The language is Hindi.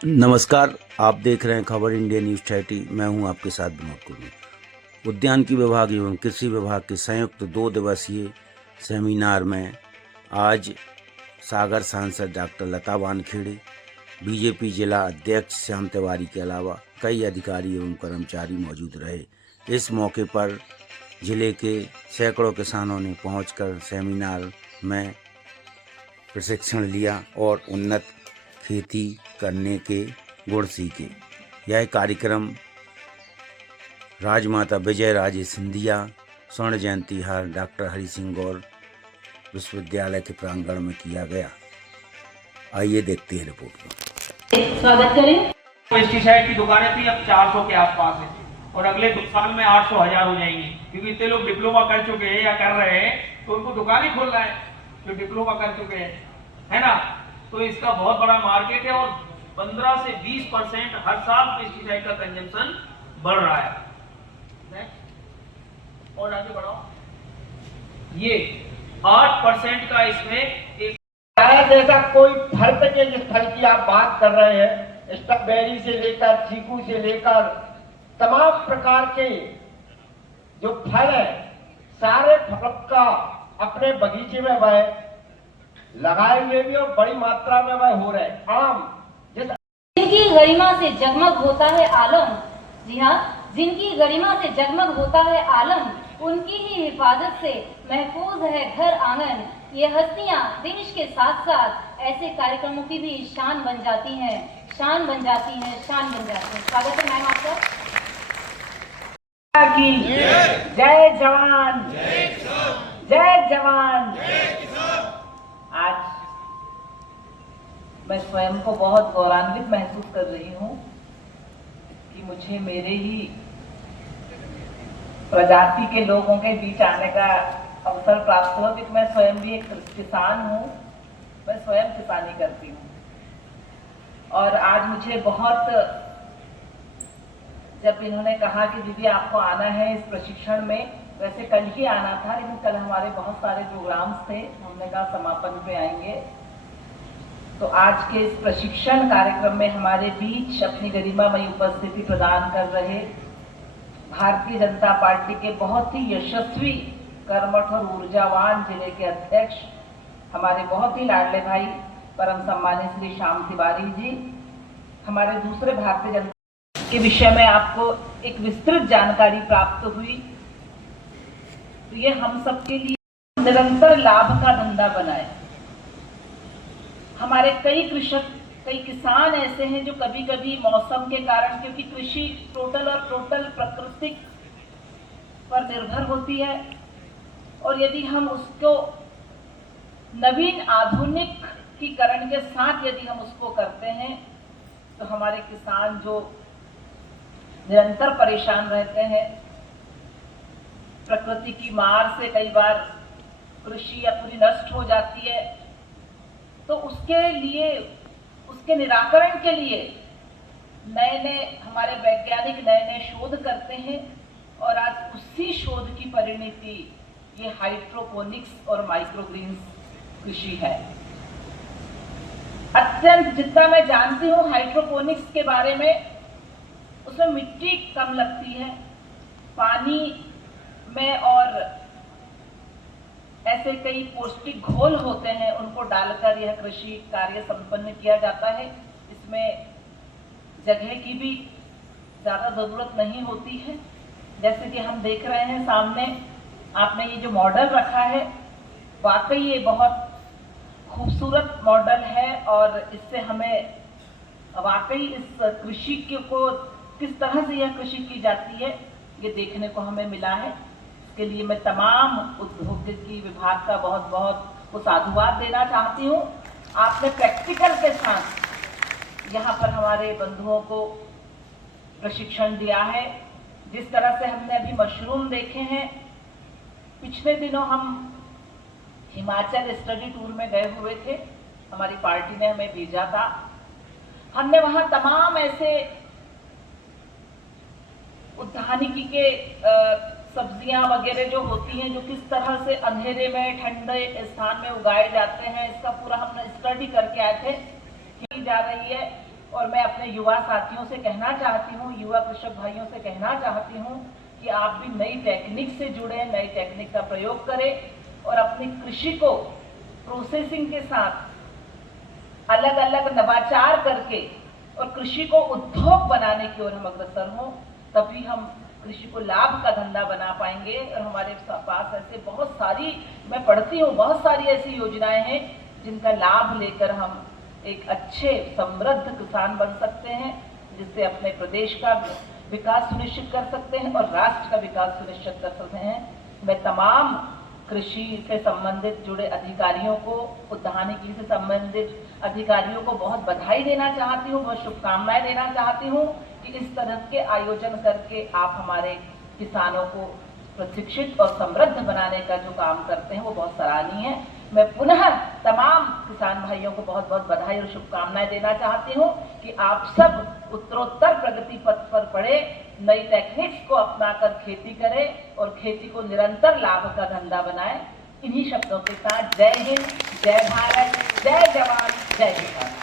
नमस्कार, आप देख रहे हैं खबर इंडिया न्यूज़ 30। मैं हूं आपके साथ विनोद कुमार। उद्यानिकी विभाग एवं कृषि विभाग के संयुक्त 2 दिवसीय सेमिनार में आज सागर सांसद डॉक्टर लता वानखेड़े, बीजेपी जिला अध्यक्ष श्याम तिवारी के अलावा कई अधिकारी एवं कर्मचारी मौजूद रहे। इस मौके पर जिले के सैकड़ों किसानों ने पहुंचकर सेमिनार में प्रशिक्षण लिया और उन्नत खेती करने के गुण सीखे। यह कार्यक्रम राजमाता विजय राजे सिंधिया स्वर्ण जयंती हार डॉक्टर हरि सिंह गौर विश्वविद्यालय के प्रांगण में किया गया। आइए देखते हैं रिपोर्ट को। स्वागत करें। पेस्टिसाइड की दुकानें थी अब 400 के आसपास है और अगले 2 साल में 800 1000 हो जाएंगी, क्योंकि इतने लोग डिप्लोमा कर चुके हैं या कर रहे हैं तो उनको दुकान ही खोलना है जो डिप्लोमा कर चुके हैं, है ना। तो इसका बहुत बड़ा मार्केट है और 15 से 20% हर साल पेस्टिसाइड का कंजम्पशन बढ़ रहा है। और आगे बढ़ाओ, ये 8% का इसमें एक जैसा कोई फर्क के जिस फल की आप बात कर रहे हैं, स्ट्रॉबेरी से लेकर चीकू से लेकर तमाम प्रकार के जो फल है, सारे फल का अपने बगीचे में वह लगाए हुए भी और बड़ी मात्रा में वह हो रहे हैं। आम जिनकी गरिमा से जगमग होता है आलम, जी हाँ, जिनकी गरिमा से जगमग होता है आलम, उनकी ही हिफाजत से महफूज है घर आंगन। ये हस्तियां देश के साथ साथ ऐसे कार्यक्रमों की भी शान बन जाती हैं, शान बन जाती हैं, शान बन जाती हैं। स्वागत है मैम आपका। जय जवान जय जवान। आज मैं स्वयं को बहुत गौरवान्वित महसूस कर रही हूँ कि मुझे मेरे ही प्रजाति के लोगों के बीच आने का अवसर प्राप्त हुआ, क्योंकि मैं स्वयं भी एक किसान हूँ, मैं स्वयं किसानी करती हूँ। और आज मुझे बहुत, जब इन्होंने कहा कि दीदी आपको आना है इस प्रशिक्षण में, वैसे कल ही आना था लेकिन कल हमारे बहुत सारे प्रोग्राम्स थे, हमने कहा समापन पे आएंगे। तो आज के इस प्रशिक्षण कार्यक्रम में हमारे बीच अपनी गरिमामयी उपस्थिति प्रदान कर रहे भारतीय जनता पार्टी के बहुत ही यशस्वी, कर्मठ और ऊर्जावान जिले के अध्यक्ष, हमारे बहुत ही लाडले भाई परम सम्मानित श्री श्याम तिवारी जी, हमारे दूसरे भारतीय जनता के विषय में आपको एक विस्तृत जानकारी प्राप्त हुई। तो ये हम सबके लिए निरंतर लाभ का धंधा बनाए। हमारे कई कृषक, कई किसान ऐसे हैं जो कभी कभी मौसम के कारण, क्योंकि कृषि टोटल प्राकृतिक पर निर्भर होती है, और यदि हम उसको नवीन आधुनिकीकरण के साथ यदि हम उसको करते हैं तो हमारे किसान जो निरंतर परेशान रहते हैं, प्रकृति की मार से कई बार कृषि या पूरी नष्ट हो जाती है, तो उसके लिए, उसके निराकरण के लिए नए नए हमारे वैज्ञानिक नए नए शोध करते हैं। और आज उसी शोध की परिणति ये हाइड्रोपोनिक्स और माइक्रोग्रीन्स कृषि है। अत्यंत, जितना मैं जानती हूँ हाइड्रोपोनिक्स के बारे में, उसमें मिट्टी कम लगती है, पानी में और ऐसे कई पौष्टिक घोल होते हैं, उनको डालकर यह कृषि कार्य संपन्न किया जाता है। इसमें जगह की भी ज्यादा जरूरत नहीं होती है। जैसे कि हम देख रहे हैं सामने, आपने ये जो मॉडल रखा है, वाकई ये बहुत खूबसूरत मॉडल है और इससे हमें वाकई इस कृषि को किस तरह से यह कृषि की जाती है ये देखने को हमें मिला है। इसके लिए मैं तमाम उद्योगिकी विभाग का बहुत बहुत साधुवाद देना चाहती हूँ। आपने प्रैक्टिकल के साथ यहाँ पर हमारे बंधुओं को प्रशिक्षण दिया है। जिस तरह से हमने अभी मशरूम देखे हैं, पिछले दिनों हम हिमाचल स्टडी टूर में गए हुए थे, हमारी पार्टी ने हमें भेजा था। हमने वहां तमाम ऐसे उद्यानिकी के सब्जियां वगैरह जो होती हैं, जो किस तरह से अंधेरे में ठंडे स्थान में उगाए जाते हैं, इसका पूरा हमने स्टडी करके आए थे। की जा रही है और मैं अपने युवा साथियों से कहना चाहती हूँ, युवा कृषक भाइयों से कहना चाहती हूँ कि आप भी नई टेक्निक से जुड़े, नई टेक्निक का प्रयोग करें और अपनी कृषि को प्रोसेसिंग के साथ अलग अलग नवाचार करके और कृषि को उद्योग बनाने की ओर हम अग्रसर हों। तभी हम कृषि को लाभ का धंधा बना पाएंगे। और हमारे पास ऐसे बहुत सारी, मैं पढ़ती हूँ, बहुत सारी ऐसी योजनाएं हैं जिनका लाभ लेकर हम एक अच्छे समृद्ध किसान बन सकते हैं, जिससे अपने प्रदेश का विकास सुनिश्चित कर सकते हैं और राष्ट्र का विकास सुनिश्चित कर सकते हैं। मैं तमाम कृषि से संबंधित जुड़े अधिकारियों को, उद्यानिकी से संबंधित अधिकारियों को बहुत बधाई देना चाहती हूँ, बहुत शुभकामनाएं देना चाहती हूँ कि इस तरह के आयोजन करके आप हमारे किसानों को प्रशिक्षित और समृद्ध बनाने का जो काम करते हैं वो बहुत सराहनीय है। मैं पुनः तमाम किसान भाइयों को बहुत बहुत बधाई और शुभकामनाएं देना चाहती हूँ कि आप सब उत्तरोत्तर प्रगति पथ पर बढ़े, नई टेक्निक्स को अपनाकर खेती करें और खेती को निरंतर लाभ का धंधा बनाएं। इन्हीं शब्दों के साथ जय हिंद, जय भारत, जय जवान, जय किसान।